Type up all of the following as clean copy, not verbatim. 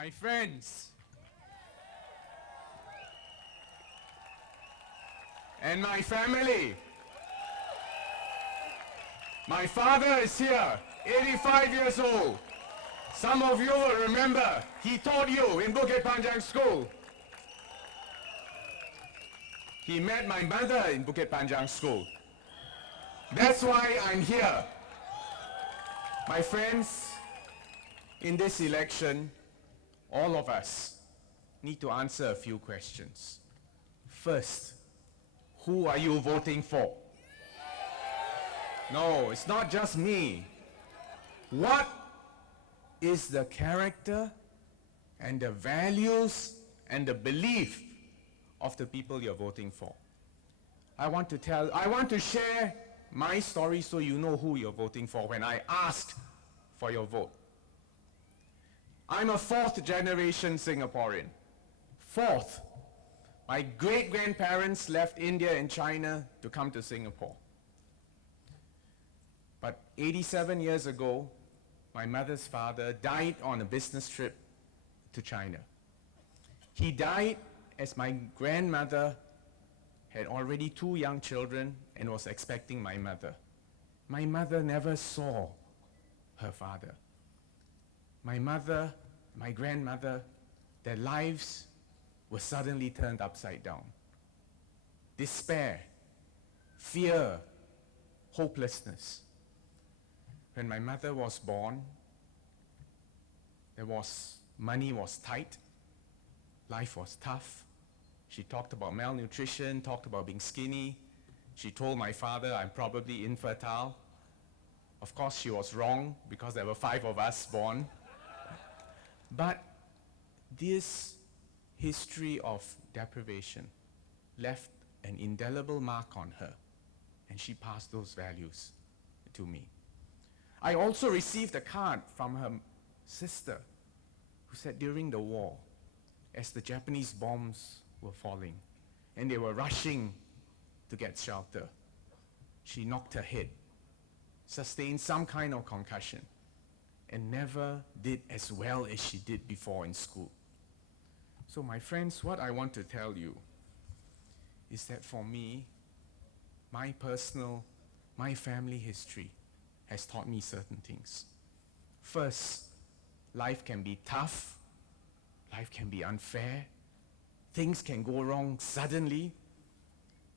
My friends and my family. My father is here, 85 years old. Some of you will remember, he taught you in Bukit Panjang School. He met my mother in Bukit Panjang School. That's why I'm here. My friends, in this election, all of us need to answer a few questions. First, who are you voting for? No, it's not just me. What is the character and the values and the belief of the people you're voting for? I want to share my story so you know who you're voting for when I asked for your vote. I'm a fourth generation Singaporean. Fourth. My great-grandparents left India and China to come to Singapore. But 87 years ago, my mother's father died on a business trip to China. He died as my grandmother had already 2 young children and was expecting my mother. My mother never saw her father. My mother, my grandmother, their lives were suddenly turned upside down. Despair, fear, hopelessness. When my mother was born, money was tight, life was tough. She talked about malnutrition, talked about being skinny. She told my father I'm probably infertile. Of course, she was wrong because there were 5 of us born. But this history of deprivation left an indelible mark on her, and she passed those values to me. I also received a card from her sister who said during the war, as the Japanese bombs were falling and they were rushing to get shelter, she knocked her head, sustained some kind of concussion, and never did as well as she did before in school. So my friends, what I want to tell you is that for me, my family history has taught me certain things. First, life can be tough, life can be unfair, things can go wrong suddenly,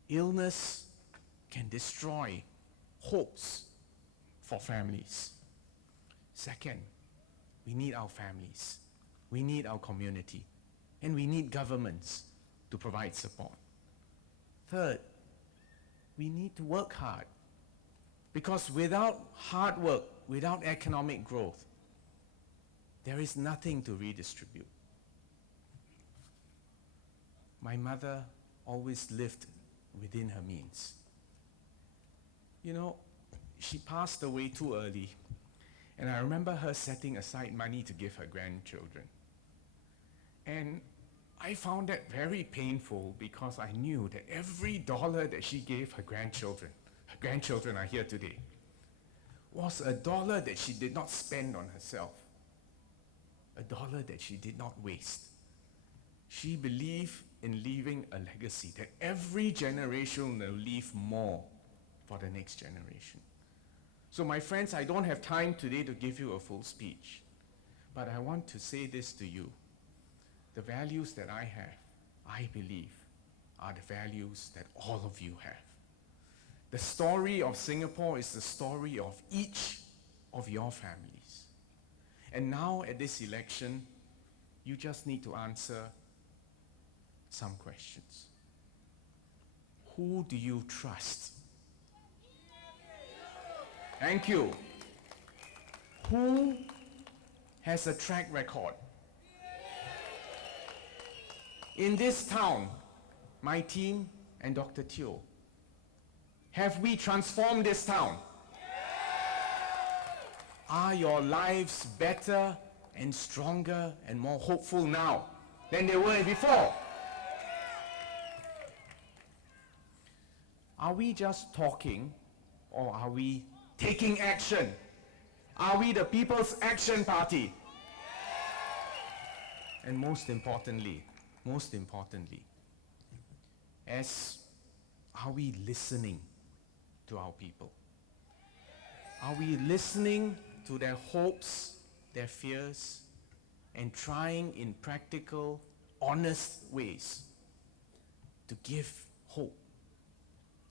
illness can destroy hopes for families. Second, we need our families, we need our community, and we need governments to provide support. Third, we need to work hard, because without hard work, without economic growth, there is nothing to redistribute. My mother always lived within her means. You know, she passed away too early, and I remember her setting aside money to give her grandchildren. And I found that very painful because I knew that every dollar that she gave her grandchildren are here today, was a dollar that she did not spend on herself, a dollar that she did not waste. She believed in leaving a legacy, that every generation will leave more for the next generation. So my friends, I don't have time today to give you a full speech, but I want to say this to you. The values that I have, I believe, are the values that all of you have. The story of Singapore is the story of each of your families. And now at this election, you just need to answer some questions. Who do you trust? Thank you. Who has a track record? In this town, my team and Dr. Teo, have we transformed this town? Are your lives better and stronger and more hopeful now than they were before? Are we just talking, or are we taking action? Are we the People's Action Party? And most importantly, are we listening to our people? Are we listening to their hopes, their fears, and trying in practical, honest ways to give hope,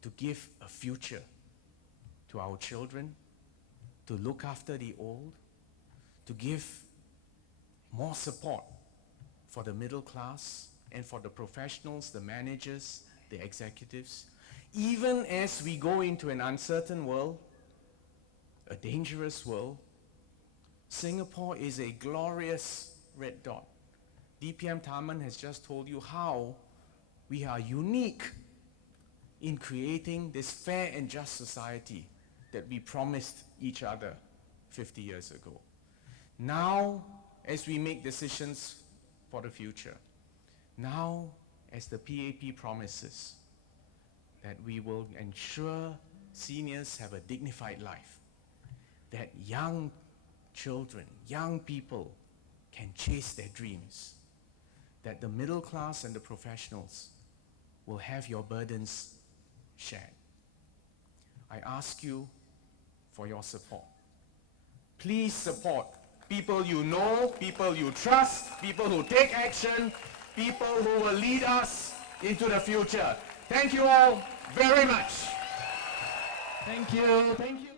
to give a future to our children, to look after the old, to give more support for the middle class and for the professionals, the managers, the executives, even as we go into an uncertain world, a dangerous world? Singapore is a glorious red dot. DPM Tharman has just told you how we are unique in creating this fair and just society that we promised each other 50 years ago. Now, as we make decisions for the future, now as the PAP promises that we will ensure seniors have a dignified life, that young children, young people can chase their dreams, that the middle class and the professionals will have your burdens shared. I ask you for your support. Please support people you know, people you trust, people who take action, people who will lead us into the future. Thank you all very much. Thank you.